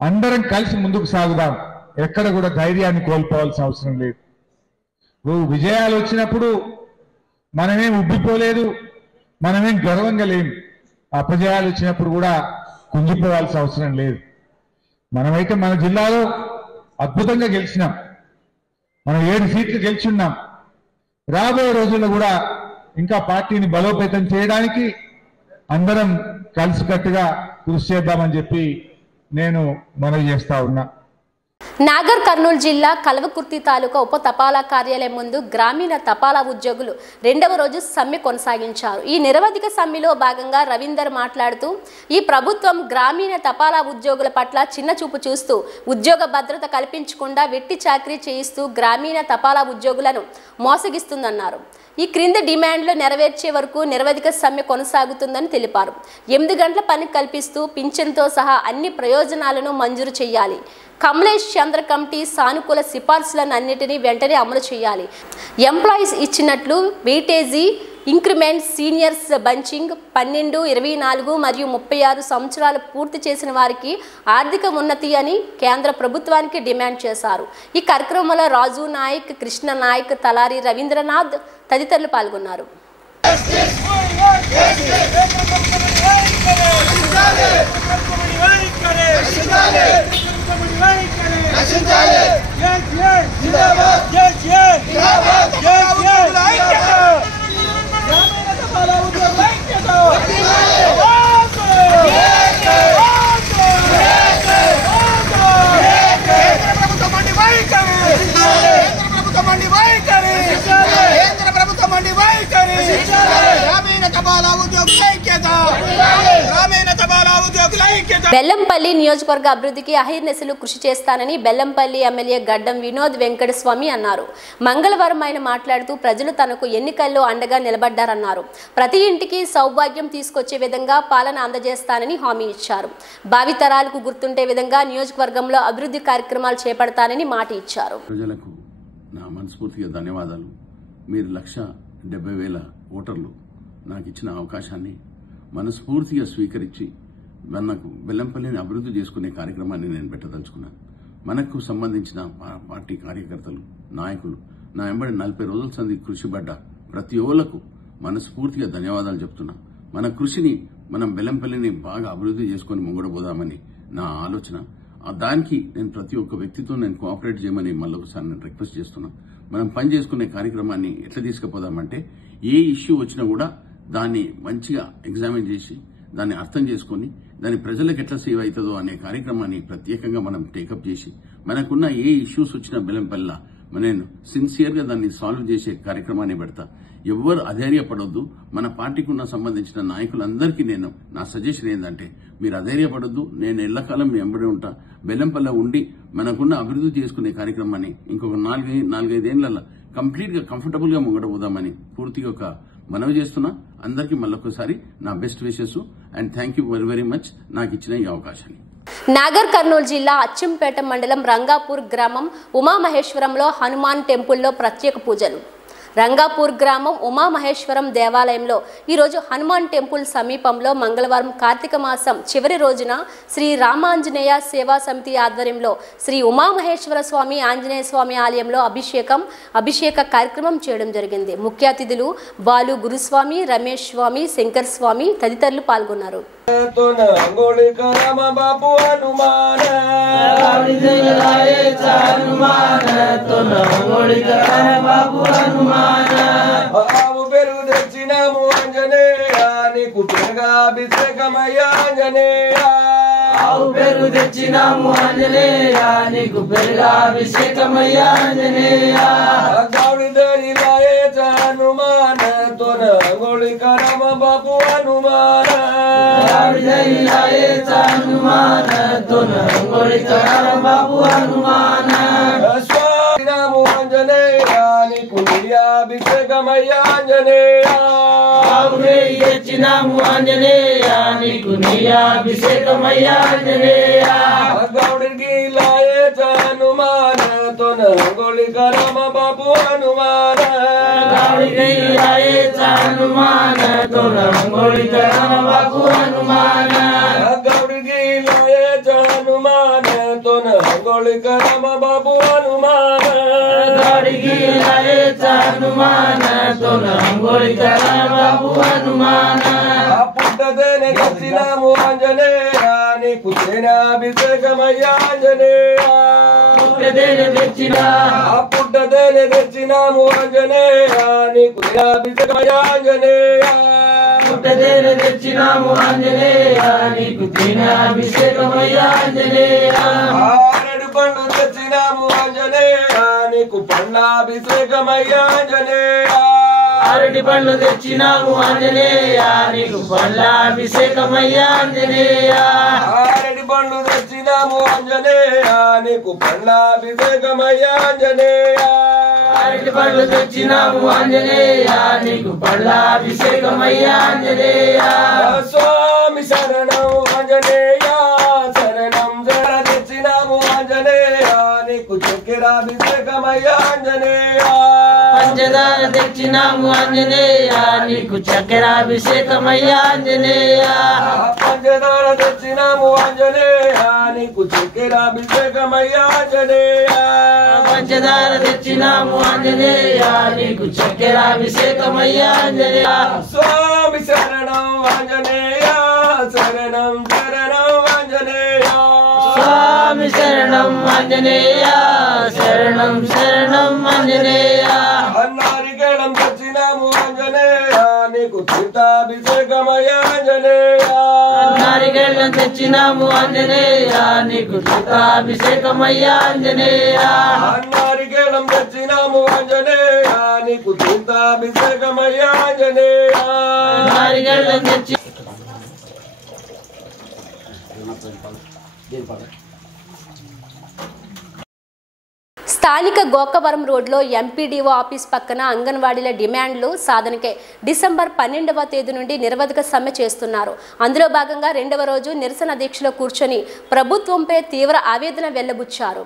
అందరం కలిసి ముందుకు సాగుదాం. ఎక్కడ కూడా ధైర్యాన్ని కోల్పోవాల్సిన అవసరం లేదు. విజయాలు వచ్చినప్పుడు మనమేం ఉబ్బిపోలేదు, మనమేం గర్వంగా లేము. అపజయాలు వచ్చినప్పుడు కూడా కుంగిపోవాల్సిన అవసరం లేదు. మనమైతే మన జిల్లాలో అద్భుతంగా గెలిచినాం. మనం 7 సీట్లు గెలిచున్నాం. రాబోయే రోజుల్లో కూడా ఇంకా పార్టీని బలోపేతం చేయడానికి అందరం కలిసికట్టుగా కృషి చేద్దామని చెప్పి నేను మనవి చేస్తా ఉన్నా. నాగర్ కర్నూలు జిల్లా కల్వకుర్తి తాలూకా ఉప తపాలా కార్యాలయం ముందు గ్రామీణ తపాలా ఉద్యోగులు 2వ రోజు సమ్మె కొనసాగించారు. ఈ నిరవధిక సమ్మెలో భాగంగా రవీందర్ మాట్లాడుతూ, ఈ ప్రభుత్వం గ్రామీణ తపాలా ఉద్యోగుల పట్ల చిన్న చూపు చూస్తూ ఉద్యోగ భద్రత కల్పించకుండా వెట్టి చాకరీ చేయిస్తూ గ్రామీణ తపాలా ఉద్యోగులను మోసగిస్తుందన్నారు. ఈ క్రింది డిమాండ్లు నెరవేర్చే వరకు నిరవధిక సమ్మె కొనసాగుతుందని తెలిపారు. 8 గంటల పని కల్పిస్తూ పింఛన్తో సహా అన్ని ప్రయోజనాలను మంజూరు చేయాలి. కమలేష్ చంద్ర కమిటీ సానుకూల సిఫార్సులను అన్నిటినీ వెంటనే అమలు చేయాలి. ఎంప్లాయీస్ ఇచ్చినట్లు వెయిటేజీ, ఇంక్రిమెంట్, సీనియర్స్ బంచింగ్ 12, 24 మరియు 36 సంవత్సరాలు పూర్తి చేసిన వారికి ఆర్థిక ఉన్నతి అని కేంద్ర ప్రభుత్వానికి డిమాండ్ చేశారు. ఈ కార్యక్రమంలో రాజు నాయక్, కృష్ణ నాయక్, తలారి రవీంద్రనాథ్ తదితరులు పాల్గొన్నారు. బెల్లంపల్లి నియోజకవర్గ అభివృద్ధికి అహిర్నిశలు కృషి చేస్తానని బెల్లంపల్లి ఎమ్మెల్యే గడ్డం వినోద్ వెంకటస్వామి అన్నారు. మంగళవారం ఆయన మాట్లాడుతూ ప్రజలు తనకు ఎన్నికల్లో అండగా నిలబడ్డారన్నారు. ప్రతి ఇంటికి సౌభాగ్యం తీసుకొచ్చే విధంగా పాలన అందజేస్తానని హామీ ఇచ్చారు. భావితరాలకు గుర్తుండే విధంగా నియోజకవర్గంలో అభివృద్ధి కార్యక్రమాలు చేపడతానని మాట ఇచ్చారు. ప్రజలకు నా మనస్ఫూర్తిగా ధన్యవాదాలు. మీరు 1,70,000 ఓటర్లు నాకు ఇచ్చిన అవకాశాన్ని మనస్ఫూర్తిగా స్వీకరించి మనకు బెల్లంపల్లిని అభివృద్ధి చేసుకునే కార్యక్రమాన్ని నేను పెట్టదలుచుకున్నాను. మనకు సంబంధించిన పార్టీ కార్యకర్తలు, నాయకులు నా వెంబడి 40 రోజుల సంది కృషిపడ్డ ప్రతి ఒక్కరికి మనస్ఫూర్తిగా ధన్యవాదాలు చెప్తున్నా. మన కృషిని మనం బెల్లంపల్లిని బాగా అభివృద్ధి చేసుకుని ముంగడబోదామని నా ఆలోచన. దానికి నేను ప్రతి ఒక్క వ్యక్తితో నేను కోఆపరేట్ చేయమని మళ్ళొకసారి నేను రిక్వెస్ట్ చేస్తున్నా. మనం పని చేసుకునే కార్యక్రమాన్ని ఎట్లా తీసుకుపోదామంటే, ఏ ఇష్యూ వచ్చినా కూడా దాన్ని మంచిగా ఎగ్జామిన్ చేసి దాన్ని అర్థం చేసుకుని దాని ప్రజలకు ఎట్లా సేవ్ అవుతుందో అనే కార్యక్రమాన్ని ప్రత్యేకంగా మనం టేకప్ చేసి మనకున్న ఏ ఇష్యూస్ వచ్చినా బెల్లంపల్లిలో నేను సిన్సియర్గా దాన్ని సాల్వ్ చేసే కార్యక్రమాన్ని పెడతా. ఎవ్వరు అధైర్యపడొద్దు. మన పార్టీకి ఉన్న సంబంధించిన నాయకులందరికీ నేను నా సజెషన్ ఏంటంటే, మీరు అధైర్యపడొద్దు. నేను ఎల్లకాలం మీ వెంబడి ఉంటా. బెల్లంపల్లిలో ఉండి మనకున్న అభివృద్ధి చేసుకునే కార్యక్రమాన్ని ఇంకొక 4-5 ఏళ్లలో కంప్లీట్ గా కంఫర్టబుల్ గా ముంగడబోదామని పూర్తిగా ఒక మనవి చేస్తున్నా. అందరికీ మళ్ళొకసారి నా best wishes and thank you very much నాకు ఇచ్చిన ఈ అవకాశాన్ని. నాగర్ కర్నూలు జిల్లా అచ్చంపేట మండలం రంగాపూర్ గ్రామం ఉమామహేశ్వరంలో హనుమాన్ టెంపుల్లో ప్రత్యేక పూజలు. రంగాపూర్ గ్రామం ఉమామహేశ్వరం దేవాలయంలో ఈరోజు హనుమాన్ టెంపుల్ సమీపంలో మంగళవారం కార్తీక మాసం చివరి రోజున శ్రీ రామాంజనేయ సేవా సమితి ఆధ్వర్యంలో శ్రీ ఉమామహేశ్వర స్వామి ఆంజనేయ స్వామి ఆలయంలో అభిషేక కార్యక్రమం చేయడం జరిగింది. ముఖ్య అతిథులు బాలు గురుస్వామి, రమేష్ స్వామి, శంకర్ స్వామి తదితరులు పాల్గొన్నారు. ఆవు పెరుగు తెచ్చినాము ఆంజనేయ, నీకు పెరుగాభిషేకమయ్యా ఆంజనేయ. ఆవు పెరుగు తెచ్చినాము ఆంజనేయ నీకు పెరుగాభిషేకమయ్యా ఆంజనేయ గౌడిదేవి లాయేచ హనుమాన తోన గోళి కరమ బాబు హనుమాన గౌడిదేవి లాయేచ హనుమాన తోన గోళి కరమ బాబు హనుమాన స్వామి నాము ఆంజనేయ నీకు నీయాభిషేకమయ్యా ఆంజనేయ ఆవునేయి తెచ్చినాము ఆంజనేయ నీకు నీయాభిషేకమయ్యా ఆంజనేయ గౌడికి లాయేచ హనుమాన తోన గోళి కరమ బాబు హనుమాన గౌడికి లాయేచ హనుమాన తోన గోళి కరమ బాబు హనుమాన గౌడికి లాయేచ హనుమాన తోన గోళి కరమ బాబు హనుమాన గౌడికి లాయేచ హనుమాన తోన గోళి కరమ బాబు హనుమాన పుట్టదేనే తెచ్చినాము ఆంజనేయ నీకు సేనాభిషేకమయ్యా ఆంజనేయ పుట్టదేనే తెచ్చినాము ఆంజనేయ నీకు సేనాభిషేకమయ్యా ఆంజనేయ పుట్టదేనే తెచ్చినాము ఆంజనేయ నీకు సేనాభిషేకమయ్యా ఆంజనేయ ఆరడు పండు తెచ్చినాము ఆంజనేయ నీకు పండ్లాభిషేకమయ్యా ఆంజనేయ అరటి పండ్లు తెచ్చినాము ఆంజనేయ నీకు పండ్లాభిషేకమయ్యా ఆంజనేయ ఆరడి పండ్లు తెచ్చినాము ఆంజనేయ నీకు పండ్లాభిషేకమయ్యా ఆంజనేయ అరటి పండ్లు తెచ్చినాము ఆంజనేయ నీకు పండ్లాభిషేకమయ్యా ఆంజనేయ స్వామి శరణం ఆంజనేయ శరణం జర తెచ్చినాము ఆంజనేయ నీకు చక్కెరాభిషేకమయ్యా ఆంజనేయ పంచదార తెచ్చినాము ఆంజనేయ నీకు చక్కెరాభిషేకమయ్యా ఆంజనేయ పంచదార తెచ్చినాము ఆంజనేయ నీకు చక్కెరాభిషేకమయ్యా ఆంజనేయ పంచదార తెచ్చినాము ఆంజనేయ నీకు చక్కెరాభిషేకమయ్యా ఆంజనేయ స్వామి శరణం ఆంజనేయ శరణం శరణం ఆంజనేయ స్వామి శరణం ఆంజనేయ శరణం శరణం ఆంజనేయ అన్నారికేళం తెచ్చినాము ఆంజనేయ నీకు సీతాభిషేకమయ్యా ఆంజనేయ నారికేళం తెచ్చినాము ఆంజనేయ నీకు సీతాభిషేకమయ్యా ఆంజనేయ అన్నారికేళం తెచ్చినాము ఆంజనేయ నీకు సీతాభిషేకమయ్యా ఆంజనేయ నారికేళం తెచ్చి స్థానిక గోకవరం రోడ్లో ఎంపీడీఓ ఆఫీస్ పక్కన అంగన్వాడీల డిమాండ్లు సాధనకే డిసెంబర్ 12వ తేదీ నుండి నిరవధిక సమ్మె చేస్తున్నారు. అందులో భాగంగా 2వ రోజు నిరసన దీక్షలో కూర్చొని ప్రభుత్వంపై తీవ్ర ఆవేదన వెల్లబుచ్చారు.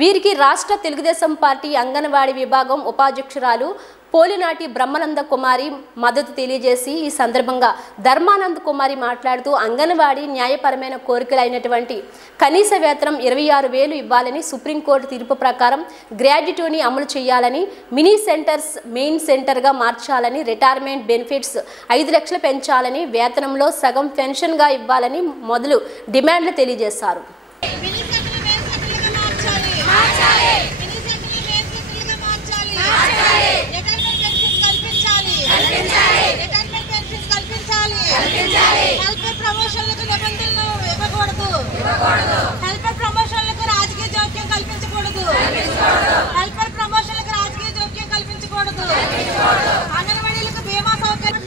వీరికి రాష్ట్ర తెలుగుదేశం పార్టీ అంగన్వాడీ విభాగం ఉపాధ్యక్షురాలు పోలినాటి బ్రహ్మానంద కుమారి మద్దతు తెలియజేసి ఈ సందర్భంగా ధర్మానంద కుమారి మాట్లాడుతూ అంగన్వాడీ న్యాయపరమైన కోరికలైనటువంటి కనీస వేతనం 26,000 ఇవ్వాలని, సుప్రీంకోర్టు తీర్పు ప్రకారం గ్రాడ్యుటీని అమలు చేయాలని, మినీ సెంటర్స్ మెయిన్ సెంటర్గా మార్చాలని, రిటైర్మెంట్ బెనిఫిట్స్ 5 లక్షలు పెంచాలని, వేతనంలో సగం పెన్షన్గా ఇవ్వాలని మొదలు డిమాండ్లు తెలియజేశారు. ప్రమోషన్లకు నిబంధనలు ఇవ్వకూడదు. హెల్పర్ ప్రమోషన్లకు రాజకీయ జోక్యం కల్పించకూడదు. హెల్పర్ ప్రమోషన్లకు రాజకీయ జోక్యం కల్పించకూడదు. అంగన్వాడీలకు బీమా సౌకర్యం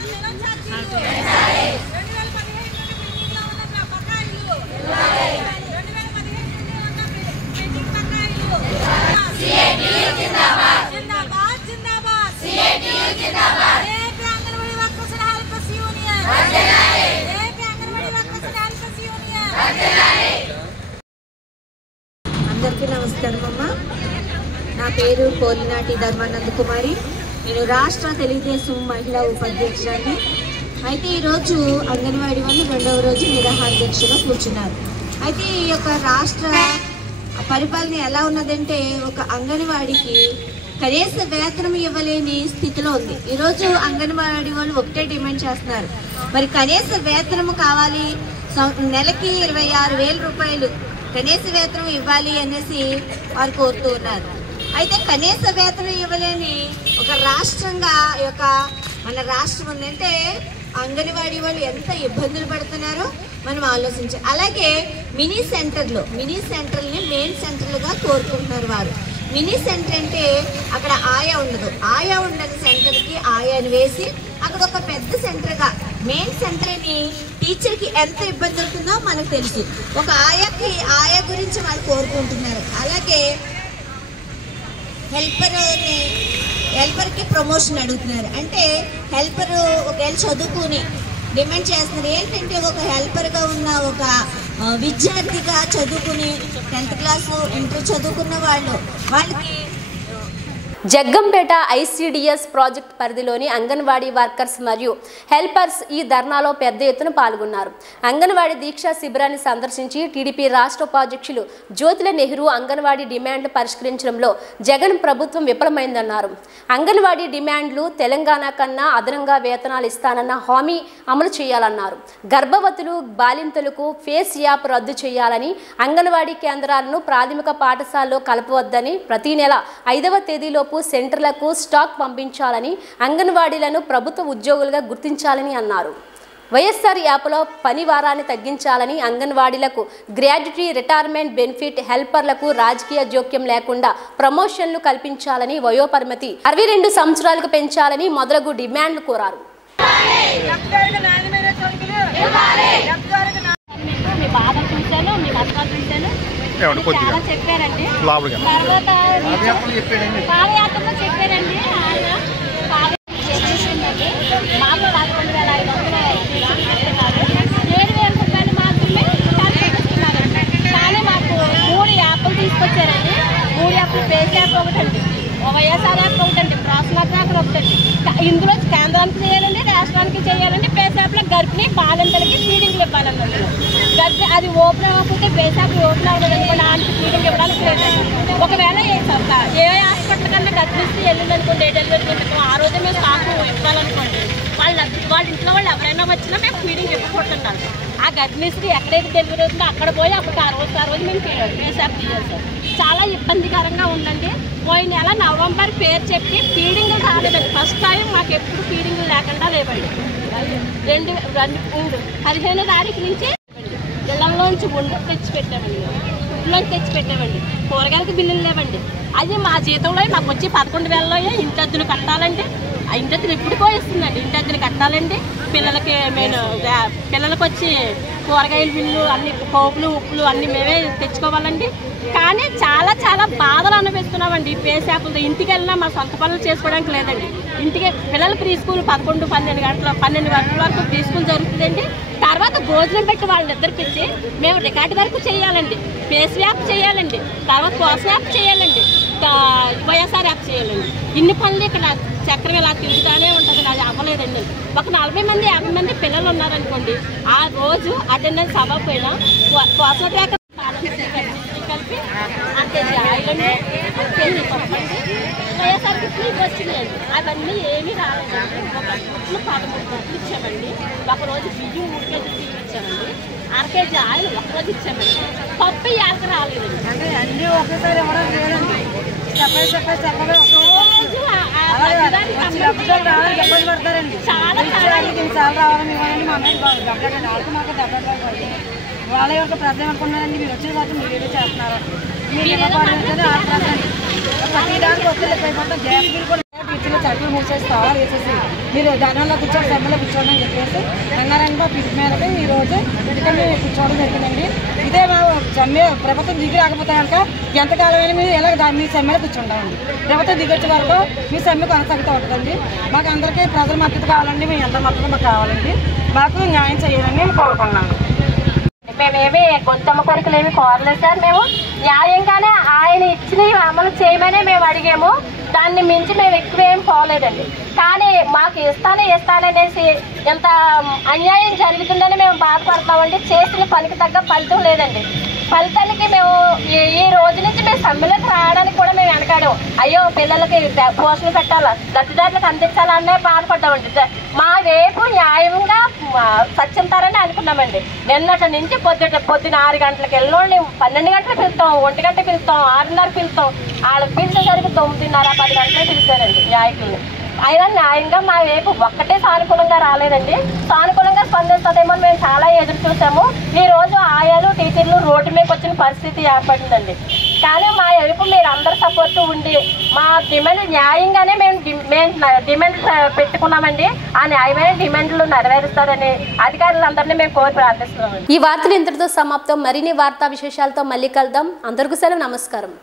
అందరికీ నమస్కారం అమ్మ. నా పేరు పోలినాటి ధర్మానంద కుమారి. నేను రాష్ట్ర తెలుగుదేశం మహిళా ఉపాధ్యక్షురాన్ని. అయితే ఈరోజు అంగన్వాడీ వాళ్ళు 2వ రోజు నిరాహార దీక్షలో కూర్చున్నారు. అయితే ఈ యొక్క రాష్ట్ర పరిపాలన ఎలా ఉన్నదంటే ఒక అంగన్వాడీకి కనీస వేతనం ఇవ్వలేని స్థితిలో ఉంది. ఈరోజు అంగన్వాడీ వాళ్ళు ఒకటే డిమాండ్ చేస్తున్నారు, మరి కనీస వేతనం కావాలి, నెలకి 26,000 రూపాయలు కనీస వేతనం ఇవ్వాలి అనేసి వారు కోరుతూ ఉన్నారు. అయితే కనీస వేతనం ఇవ్వలేని ఒక రాష్ట్రంగా ఈ యొక్క మన రాష్ట్రం ఉందంటే అంగన్వాడీ వాళ్ళు ఎంత ఇబ్బందులు పడుతున్నారో మనం ఆలోచించాలి. అలాగే మినీ సెంటర్ని మెయిన్ సెంటర్లుగా కోరుకుంటున్నారు వారు. మినీ సెంటర్ అంటే అక్కడ ఆయా ఉండదు, ఆయా ఉండని సెంటర్కి ఆయాని వేసి అక్కడ ఒక పెద్ద సెంటర్గా మెయిన్ సెంటర్ని టీచర్కి ఎంత ఇబ్బంది అవుతుందో మనకు తెలుసు. ఒక ఆయా గురించి వాళ్ళు కోరుకుంటున్నారు. అలాగే హెల్పర్కి ప్రమోషన్ అడుగుతున్నారు. అంటే హెల్పర్ ఒకవేళ చదువుకుని డిమాండ్ చేస్తున్నారు ఏంటంటే ఒక హెల్పర్గా ఉన్న ఒక విద్యార్థిగా చదువుకుని 10th క్లాసు ఇంటర్ చదువుకున్న వాళ్ళకి జగ్గంపేట ఐసీడీఎస్ ప్రాజెక్ట్ పరిధిలోని అంగన్వాడీ వర్కర్స్ మరియు హెల్పర్స్ ఈ ధర్నాలో పెద్ద ఎత్తున పాల్గొన్నారు. అంగన్వాడీ దీక్షా శిబిరాన్ని సందర్శించి టీడీపీ రాష్ట్ర ఉపాధ్యక్షులు జ్యోతుల నెహ్రూ అంగన్వాడీ డిమాండ్లు పరిష్కరించడంలో జగన్ ప్రభుత్వం విఫలమైందన్నారు. అంగన్వాడీ డిమాండ్లు తెలంగాణ కన్నా అదనంగా వేతనాలు ఇస్తానన్న హామీ అమలు చేయాలన్నారు. గర్భవతులు బాలింతలకు ఫేస్ యాప్ రద్దు చేయాలని, అంగన్వాడీ కేంద్రాలను ప్రాథమిక పాఠశాలలో కలపవద్దని, ప్రతి నెల 5వ తేదీలో సెంటర్లకు స్టాక్ పంపించాలని, అంగన్వాడీలను ప్రభుత్వ ఉద్యోగులుగా గుర్తించాలని అన్నారు. వైఎస్ఆర్ యాప్లో పని వారాన్ని తగ్గించాలని, అంగన్వాడీలకు గ్రాడ్యుటీ రిటైర్మెంట్ బెనిఫిట్, హెల్పర్లకు రాజకీయ జోక్యం లేకుండా ప్రమోషన్లు కల్పించాలని, వయోపరిమితి 62 సంవత్సరాలకు పెంచాలని మొదలగు డిమాండ్లు కోరారు. చెప్పారండి తర్వాత పాదయాత్రలో చెప్పారండి ఆయన మాకు 11,500 రూపాయలు మాత్రమే కానీ మాకు 3 యాప్లు తీసుకొచ్చారండి. 3 యాప్లు పేస్ యాప్ ఒకటండి, వైఎస్ఆర్ యాప్ ఒకటండి, ప్రాసెస్ యాప్ ఒకటండి. ఇందులో కేంద్రానికి చేయాలండి, రాష్ట్రానికి చేయాలండి. పేస్ యాప్లో గర్భిణీ బాలింతలకి ఫీడింగ్లు ఇవ్వాలన్నమాట. గర్భిణీ అది ఓపెన్ అవ్వకపోతే పేస్ యాప్ ఓపెన్ అవ్వలేదు అనుకోండి, ఆయనకి ఫీడింగ్ ఇవ్వడానికి లేదండి. ఒకవేళ ఏ హాస్పిటల్ కన్నా గర్భిణీ వెళ్ళిందనుకోండి, డెలివరీ చేస్తాం ఆ రోజే మేము స్టాక్ ఇవ్వాలనుకోండి, వాళ్ళ ఇంట్లో వాళ్ళు ఎవరైనా వచ్చినా మేము ఫీడింగ్ ఇవ్వకూడదంటారు. ఆ గర్భిణీకి ఎక్కడైతే డెలివరీ అవుతుందో అక్కడ పోయి అప్పుడు ఆ రోజు మేము పేస్ యాప్ తీయాలి సార్. చాలా ఇబ్బందికరంగా ఉందండి. పోయిన నెల నవంబర్ పేరు చెప్పి ఫీడింగ్లు రాలేదండి. ఫస్ట్ టైం మాకు ఎప్పుడు ఫీడింగ్లు లేకుండా లేవండి. 15వ తారీఖు నుంచి ఇళ్లలోంచి వండుకు తెచ్చిపెట్టామండి, ఇంట్లోంచి తెచ్చిపెట్టామండి. కూరగాయలకి బిల్లులు లేవండి. అది మా జీతంలో మాకు వచ్చి 11,000లో ఇంటద్దులు కట్టాలండి. ఆ ఇంటద్దులు ఎప్పుడుకో ఇస్తుందండి. ఇంటద్దులు కట్టాలండి. పిల్లలకు వచ్చి కూరగాయల బిల్లు అన్ని పోపులు ఉప్పులు అన్నీ మేమే తెచ్చుకోవాలండి. కానీ చాలా చాలా బాధలు అనిపిస్తున్నామండి. పేస్ యాప్లతో ఇంటికి వెళ్ళినా మా సొంత పనులు చేసుకోవడానికి లేదండి. ఇంటికి పిల్లలు ప్రీ స్కూల్ 11-12 గంటల వరకు ప్రీ స్కూల్ జరుగుతుందండి. తర్వాత భోజనం పెట్టి వాళ్ళని నిద్రపించి మేము రికార్డు వరకు చేయాలండి. పేస్ యాప్ చేయాలండి, తర్వాత పోస్ యాప్ చేయాలండి, వైఎస్ఆర్ యాప్ చేయాలండి. ఇన్ని పనులు ఇక్కడ చక్రం ఇలా తిరుగుతూనే ఉంటుంది. అది అవ్వలేదండి. ఒక 40 మంది 50 మంది పిల్లలు ఉన్నారనుకోండి, ఆ రోజు అటెండెన్స్ అవ్వకపోయినా పోషణ ట్రాక్ కలిపి అంతేజీ ఆయిలండి, అంతేజీ పప్పండి, వైఎస్ఆర్ కిట్లు వచ్చినాయండి. అవన్నీ ఏమీ రాలేదండి. ఒక గుడ్లు 13 గుడ్లు ఇచ్చామండి. ఒకరోజు బియ్యం 3 కేజీలు బియ్యం ఇచ్చామండి. 1/2 కేజీ ఆయిల్ ఒకరోజు ఇచ్చామండి. పప్పు యాక రాలేదండి. అంటే అన్నీ ఒకేసారి ఇవ్వడం లేదండి. వాళ్ళ యొక్క ప్రజలు అనుకున్నారండి. మీరు వచ్చే కాబట్టి మీరు ఏదో చేస్తున్నారు. ప్రతి దానికి వస్తే అయిపోతాం. గ్యాస్ బిల్ కూడా టీచర్లు చట్లు మూసేసి తాళాలు వేసేసి మీరు ధనంలో కూర్చొని సభలో కూర్చోండి అని చెప్పేసి అన్నారండి. పిచ్చి మేరకు ఈ రోజు ఇక్కడ కూర్చోవడం జరిగిందండి. ఇదే మా సమ్మె ప్రభుత్వం దిగి రాకపోతే కనుక ఎంతకాలమైనా మీరు ఎలా మీ సమ్మెలో కూర్చుంటామండి. ప్రభుత్వం దిగొచ్చే వరకు మీ సమ్మె కొనసాగుతూ ఉంటుందండి. మాకు అందరికీ ప్రజల మద్దతు కావాలండి. మేము ఎంత మద్దతు మాకు కావాలండి. మాకు న్యాయం చేయాలని నేను కోరుకున్నాను. మేమేమి గొంతమ్మ కొడుకులు ఏమి కోరలేదు సార్. మేము న్యాయంగానే ఆయన ఇచ్చినవి అమలు చేయమనే మేము అడిగాము. దాన్ని మించి మేము ఎక్కువేం పోలేదండి. కానీ మాకు ఇస్తాననేసి ఎంత అన్యాయం జరుగుతుందని మేము బాధపడతామండి. చేసిన పనికి తగ్గ ఫలితం లేదండి. ఫలితానికి మేము ఈ రోజు నుంచి మేము సమ్మెలకు రావడానికి కూడా మేము వెనకాడాము. అయ్యో పిల్లలకి పోషణ పెట్టాలా, లబ్ధిదారులకు అందించాలనే బాధపడ్డామండి. మా వైపు న్యాయంగా సత్యంతారని అనుకున్నామండి. నిన్నటి నుంచి పొద్దున 6 గంటలకు వెళ్ళినోళ్ళని 12 గంటలకు పిలుస్తాం, 1 గంట పిలుస్తాం, 6:30 పిలుస్తాం. వాళ్ళకి పిలిచేసరికి 9:30, 10 గంటలే పిలిచారండి నాయకుల్ని. అయినా న్యాయంగా మా వైపు ఒక్కటే సానుకూలంగా రాలేదండి. సానుకూలంగా స్పందిస్తుందేమో మేము చాలా ఎదురు చూసాము. ఈ రోజు ఆయాలు టీచర్లు రోడ్డు మీదకి వచ్చిన పరిస్థితి ఏర్పడిందండి. కానీ మా వైపు మీరు అందరు సపోర్ట్ ఉండి మా డిమాండ్ న్యాయంగానే మేము డిమాండ్ పెట్టుకున్నామండి. ఆ న్యాయమైన డిమాండ్లు నెరవేరుస్తారని అధికారులందరినీ మేము కోరి ప్రార్థిస్తున్నామండి. ఈ వార్తలు ఇంతటితో సమాప్తం. మరిన్ని వార్తా విశేషాలతో మళ్ళీ కలుద్దాం. అందరికీ సెలవు. నమస్కారం.